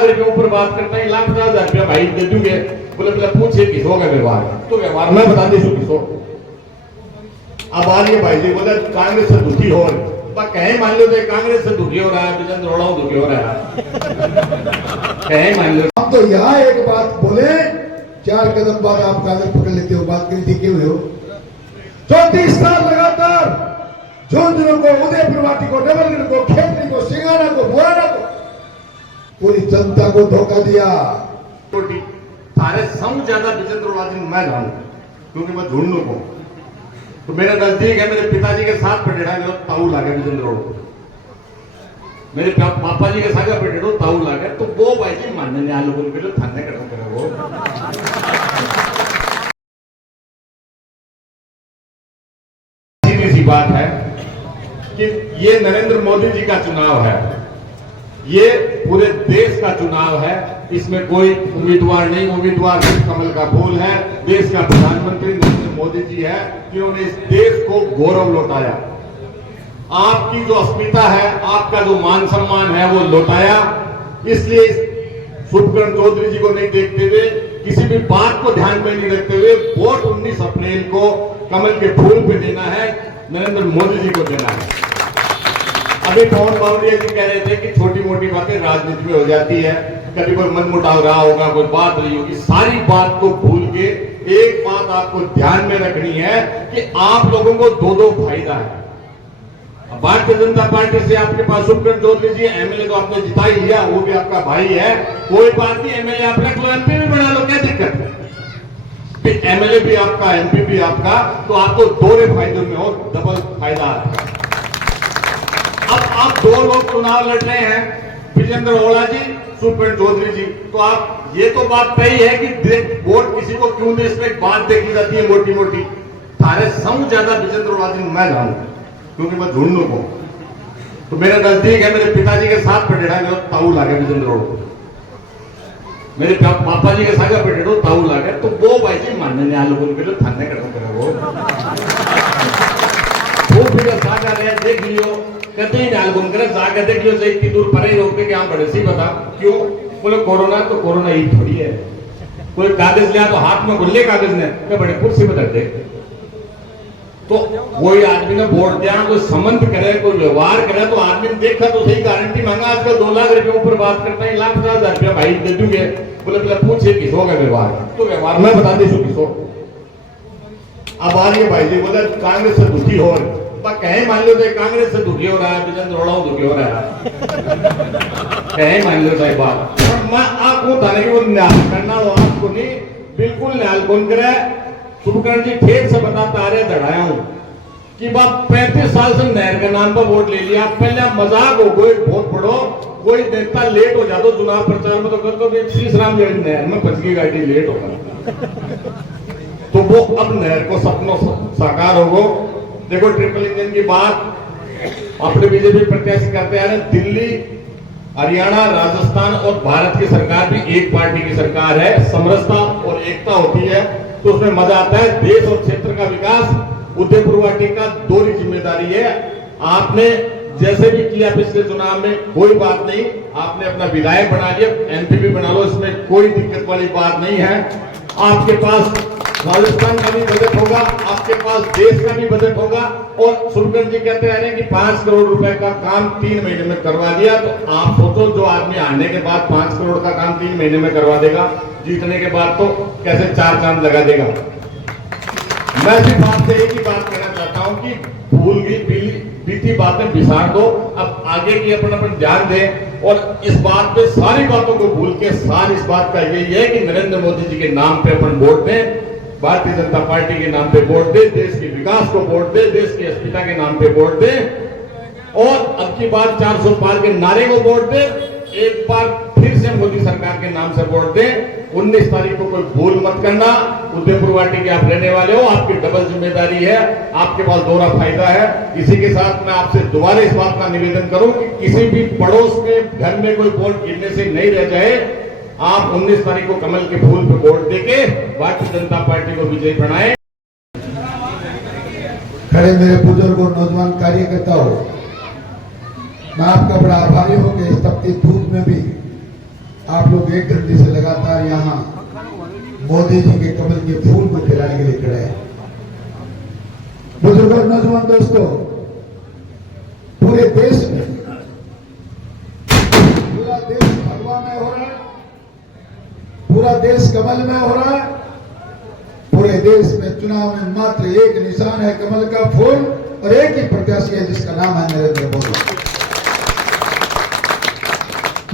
के ऊपर बात करते हैं, 1,50,000 रुपया भाई दे दूंगे, बोले पूछे किस होगा व्यवहार, तो व्यवहार में बता दे किस हो। अब आ रही है भाई जी बोले कांग्रेस से दुखी हो रहे, कहीं मान लो कांग्रेस से दुखी हो रहा है, विजेंद्र रोड़ा दुखी हो रहा है, कहीं मान लो। अब तो यहाँ एक बात बोले, 4 कदम बाद आप कागज पकड़ लेते हो, बात करी थी क्यों हो? 34 साल लगातार झुंझुनू को, उदयपुर वाटी को, डबलगढ़ को, खेतरी को, सिंगारा को, बुआना को, पूरी जनता को धोखा दिया। सारे सम ज्यादा विजेंद्र रोड़ा मैं जानू, क्योंकि मैं झुंझुनू को, तो मेरा नजदीक है, मेरे पिताजी के साथ पटेड़ा मेरा ताऊ लागे विजेंद्र रोड़ा, मेरे पापा जी के साथ पटेड़ो ताऊ लागे, तो वो भाई जी मानने आ लोगों के लिए थाने करना करे वो। सीधी सी बात है कि ये नरेंद्र मोदी जी का चुनाव है, ये पूरे देश का चुनाव है, इसमें कोई उम्मीदवार नहीं, उम्मीदवार कमल का फूल है, देश का प्रधानमंत्री नरेंद्र मोदी जी है, जिन्होंने इस देश को गौरव लौटाया, आपकी जो अस्मिता है, आपका जो मान सम्मान है वो लौटाया। इसलिए शुभकरण चौधरी जी को नहीं देखते हुए, किसी भी बात को ध्यान में नहीं रखते हुए, वोट 19 अप्रैल को कमल के फूल पे देना है, नरेंद्र मोदी जी को देना है। अभी पवन बावरिया जी कह रहे थे कि छोटी मोटी बातें राजनीति में हो जाती है, कभी कोई मनमुटाव रहा होगा, कोई बात रही होगी, सारी बात को भूल के एक बात आपको ध्यान में रखनी है कि आप लोगों को दो फायदा है। भारतीय जनता पार्टी से आपके पास शुभकरण चौधरी जी एमएलए तो आपने जिता ही लिया, वो भी आपका भाई है, कोई बात नहीं, एमएलए आप रख लो, एमपी भी बना लो, क्या दिक्कत है? एमएलए भी आपका, एमपी भी आपका, तो आपको दोहरे फायदों में हो, डबल फायदा है। अब आप 2 लोग चुनाव लड़ रहे हैं, विजेंद्र रोड़ा जी, शुभकरण चौधरी जी, तो आप ये तो बात तय है कि वोट किसी को क्यों दे, इसमें एक बात देखी जाती है मोटी मोटी, सारे सम ज्यादा विजेंद्र रोड़ा जी मैं जानू, क्योंकि मैं झुंझुनू को, तो मेरा नजदीक है, मेरे पिताजी के साथ पटेड़ा मेरा ताऊ लागे विजेंद्र रोड़ा, मेरे पापा जी के साथ पटेड़ो ताऊ लागे, तो वो भाई जी मानने आ लोगों के लिए थाने करना करे वो फिर सागा रहे देख लियो, कहते ही नाल गुन करे जाके देख लियो, से इतनी दूर परे ही रोकते क्या बड़े सी बता क्यों? बोले कोरोना, तो कोरोना ही थोड़ी है, कोई कागज लिया तो हाथ में गुल्ले कागज ने, क्या बड़े कुर्सी में दे, तो कोई आदमी ने वोट दिया, कोई संबंध करे, कोई व्यवहार करे, तो आदमी ने देखा तो सही, गारंटी मांगा, आजकल 2 लाख रुपए ऊपर बात करते हैं, 1,50,000 रुपया भाई दे दूंगे, बोले पूछे किस होगा व्यवहार, तो व्यवहार में बता दे किस हो। अब आ रही है भाई जी बोले कांग्रेस से दुखी हो रहे, कहीं मान लो कांग्रेस से दुखी हो रहा है, विजेंद्र रोड़ा दुखी हो रहा है, कहीं मान लो साहब बात, मैं आपको बताने की वो न्याय करना हो, आपको नहीं, बिल्कुल न्याय कौन करे। शुभकरण जी ठीक से बताता आ रहे, दढ़ाया हूं कि बात 35 साल से नहर के नाम पर वोट ले लिया, पहले मजाक हो गए, वोट पड़ो, कोई नेता लेट हो जाता चुनाव प्रचार में तो कर दो, श्री राम नहर में फंस गई गाड़ी, लेट होगा, तो वो अब नहर को सपनों साकार होगो। देखो ट्रिपल इंजन की बात अपने बीजेपी प्रत्याशी करते हैं, दिल्ली, हरियाणा, राजस्थान और भारत की सरकार भी एक पार्टी की सरकार है, समरसता और एकता होती है तो उसमें मजा आता है। देश और क्षेत्र का विकास उदयपुर वाटी का दोहरी जिम्मेदारी है। आपने जैसे भी किया पिछले चुनाव में कोई बात नहीं, आपने अपना विधायक बना लिया, एमपी भी बना लो, इसमें कोई दिक्कत वाली बात नहीं है। आपके पास राजस्थान का भी बजट होगा, आपके पास देश का भी बजट होगा, और शुभकरण जी कहते हैं कि 5 करोड़ रुपए का काम 3 महीने में करवा दिया, तो आप सोचो जो आदमी आने के बाद 5 करोड़ का काम 3 महीने में करवा देगा, जीतने के बाद तो कैसे 4 चांद लगा देगा। मैं सिर्फ आपसे एक ही बात कहना चाहता हूं कि भूल गई बीती बातें बिसार दो, अब आगे की अपन ध्यान दें, और इस बात पे सारी बातों को भूल के सार इस बात का यही है कि नरेंद्र मोदी जी के नाम पे अपन वोट दें, भारतीय जनता पार्टी के नाम पे वोट दे, देश के विकास को वोट दे, देश की अस्मिता के नाम पे वोट दे, और अब की बार 400 पार के नारे को वोट दे, एक बार फिर से मोदी सरकार के नाम से वोट दे। 19 तारीख को कोई भूल मत करना, उदयपुर वाटी के आप रहने वाले हो, आपकी डबल जिम्मेदारी है, आपके पास दोहरा फायदा है। इसी के साथ मैं आपसे दोबारा इस बात का निवेदन करूं कि किसी भी पड़ोस के घर में कोई वोट गिरने से नहीं रह जाए। आप 19 तारीख को कमल के फूल पे वोट देके भारतीय जनता पार्टी को विजयी बनाए। खड़े मेरे बुजुर्गों, नौजवान कार्यकर्ता हो, मैं आपका बड़ा आभारी हूं कि इस तपती धूप में भी आप लोग एक घंटे से लगातार यहाँ मोदी जी के कमल के फूल को खिलाने के लिए खड़े हैं। बुजुर्गों, नौजवान दोस्तों, पूरे देश में पूरा देश भगवा में हो रहा है, पूरा देश कमल में हो रहा है। पूरे देश में चुनाव में मात्र एक निशान है, कमल का फूल, और एक ही प्रत्याशी है जिसका नाम है नरेंद्र मोदी।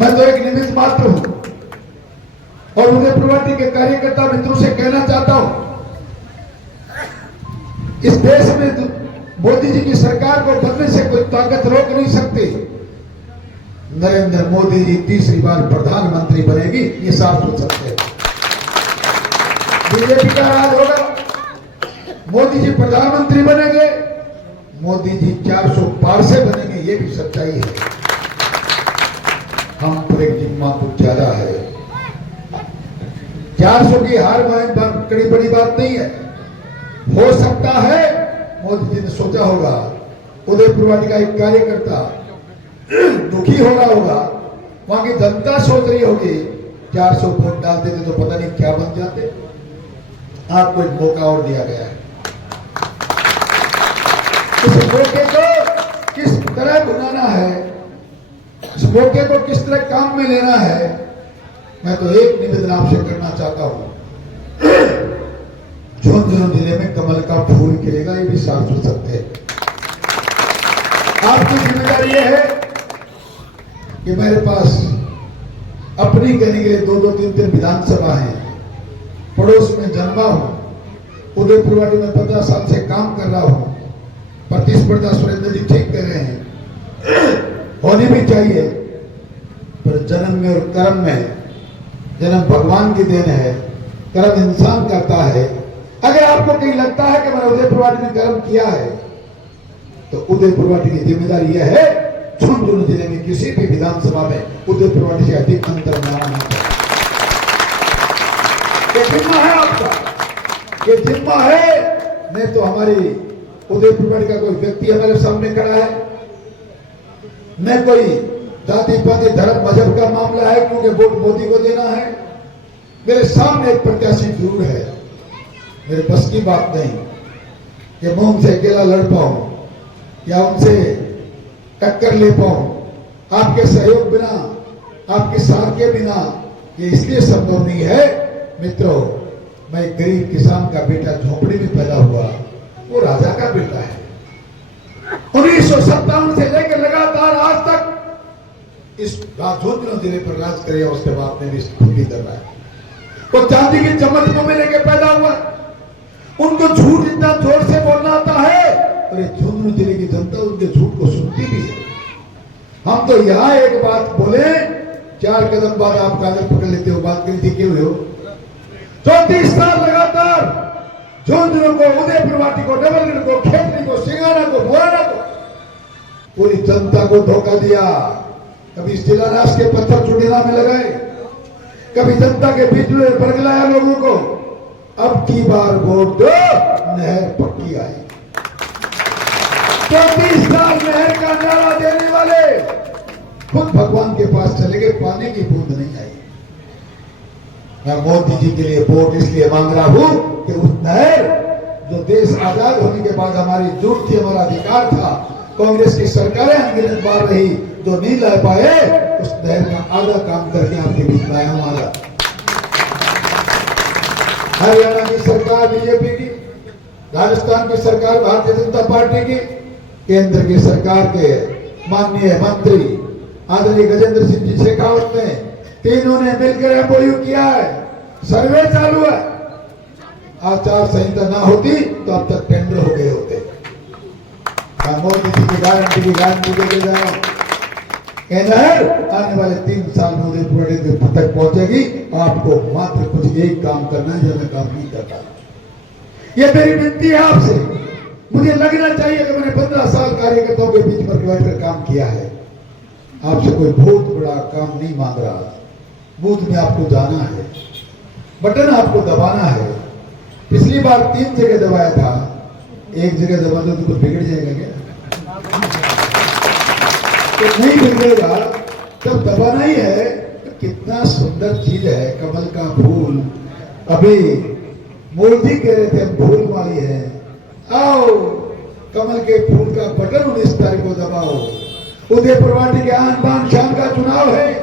मैं तो एक निमित्त मात्र हूं और उदयपुर पार्टी के कार्यकर्ता मित्रों से कहना चाहता हूं, इस देश में मोदी जी की सरकार को बनने से कोई ताकत रोक नहीं सकती। नरेंद्र मोदी जी तीसरी बार प्रधानमंत्री बनेगी, ये साफ सोच सकते हैं। बीजेपी का राज होगा, मोदी जी प्रधानमंत्री बनेंगे, मोदी जी 400 पार से बनेंगे, ये भी सच्चाई है। हम पर एक जिम्मा कुछ ज्यादा है। 400 की हार कड़ी बड़ी बात नहीं है। हो सकता है मोदी जी ने सोचा होगा, उदयपुर वाली का एक कार्यकर्ता दुखी हो रहा होगा, वहां की जनता सोच रही होगी 400 वोट डाल देते तो पता नहीं क्या बन जाते। आपको एक मौका और दिया गया है। इस मौके को किस तरह भुनाना है, इस मौके को किस तरह काम में लेना है, मैं तो एक निवेदन आपसे करना चाहता हूं। झुंझुनू जिले में कमल का फूल खिलेगा, ये भी साफ सोच सकते हैं। आपकी जिम्मेदारी यह है कि मेरे पास अपनी कहने के लिए 2-2, 3-3 विधानसभा है, पड़ोस में जन्मा हूं, उदयपुर वाली में 15 साल से काम कर रहा हूं। प्रतिस्पर्धा सुरेंद्र जी ठीक कर रहे हैं, होनी भी चाहिए, पर जन्म में और कर्म में, जन्म भगवान की देन है, कर्म इंसान करता है। अगर आपको कहीं लगता है कि मैंने उदयपुर वाटी में कर्म किया है, तो उदयपुर वाटी की जिम्मेदारी यह है, झुंझुनू जिले में किसी भी विधानसभा में उदयपुर वाटी से अधिक अंतर न आना चाहिए। ये जिम्मा है आपका, ये जिम्मा है। नहीं तो हमारी उदयपुर वाटी का कोई व्यक्ति हमारे सामने खड़ा है, न कोई जाति पाति धर्म मजहब का मामला है, क्योंकि वोट मोदी को देना है। मेरे सामने एक प्रत्याशी जरूर है, मेरे बस की बात नहीं कि मैं उनसे अकेला लड़ पाऊं या उनसे टक्कर ले पाऊं। आपके सहयोग बिना, आपके साथ के बिना ये इसलिए संभव नहीं है। मित्रों, मैं एक गरीब किसान का बेटा, झोपड़ी में पैदा हुआ, वो राजा का बेटा है। 1957 से लेकर लगातार आज तक इस झुंझुनू जिले पर राज करे, उसके बाद में भी खूबी कर रहा है। वो चांदी की चम्मच को में लेके पैदा हुआ, उनको झूठ इतना जोर से बोलना आता है, और झुंझुनू जिले की जनता उनके झूठ को सुनती भी है। हम तो यहाँ एक बात बोले, 4 कदम बाद आप कागज पकड़ लेते हो। बात करी थी क्यों हो? 34 साल लगातार झुंझुनू को, उदयपुर वाटी को, डबलगढ़ को, खेतरी को, सिंगाना को, बुआना को, पूरी जनता को धोखा दिया। कभी शिलान्यास के पत्थर चुड़ैला में लगाए, कभी जनता के बीच में बरगलाया लोगों को। अब की बार वोट दो, नहर पक्की आई। 34 साल नहर का नारा देने वाले खुद भगवान के पास चले गए, पानी की बूंद नहीं आई। मैं मोदी जी के लिए वोट इसलिए मांग रहा हूं कि उस नहर, जो देश आजाद होने के बाद हमारी जरूरत थी, हमारा अधिकार था, कांग्रेस की सरकारें अनगिनत बार रही, जो नहीं ला पाए, उस नहर का आधा काम करके आपके बीच में आया हूं। हरियाणा की सरकार बीजेपी की, राजस्थान की सरकार भारतीय जनता पार्टी की, केंद्र की सरकार के माननीय मंत्री आदरणीय गजेंद्र सिंह जी शेखावत ने, तीनों ने मिलकर एमओयू किया है। सर्वे चालू है। आचार संहिता ना होती तो अब तक टेंडर हो गए होते। मोदी जी की गारंटी दे जा रहा हूं, नहर आने वाले 3 साल में उदयपुर तक पहुंचेगी। आपको मात्र कुछ एक काम करना है, जो मैं काम नहीं करता। ये मेरी विनती है आपसे। मुझे लगना चाहिए कि मैंने 15 साल कार्यकर्ताओं के बीच में बैठकर काम किया है। आपसे कोई बहुत बड़ा काम नहीं मांग रहा। बूथ में आपको जाना है, बटन आपको दबाना है। पिछली बार 3 जगह दबाया था, एक जगह दबा दो तो कुछ बिगड़ जाएगा क्या? तो नहीं बिगड़ेगा, तब दबाना ही है। कितना सुंदर चीज है कमल का फूल। अभी मोदी कह रहे थे फूल वाली है, आओ कमल के फूल का बटन 19 तारीख को दबाओ। उदयपुर वाटी के आन बान शान का चुनाव है।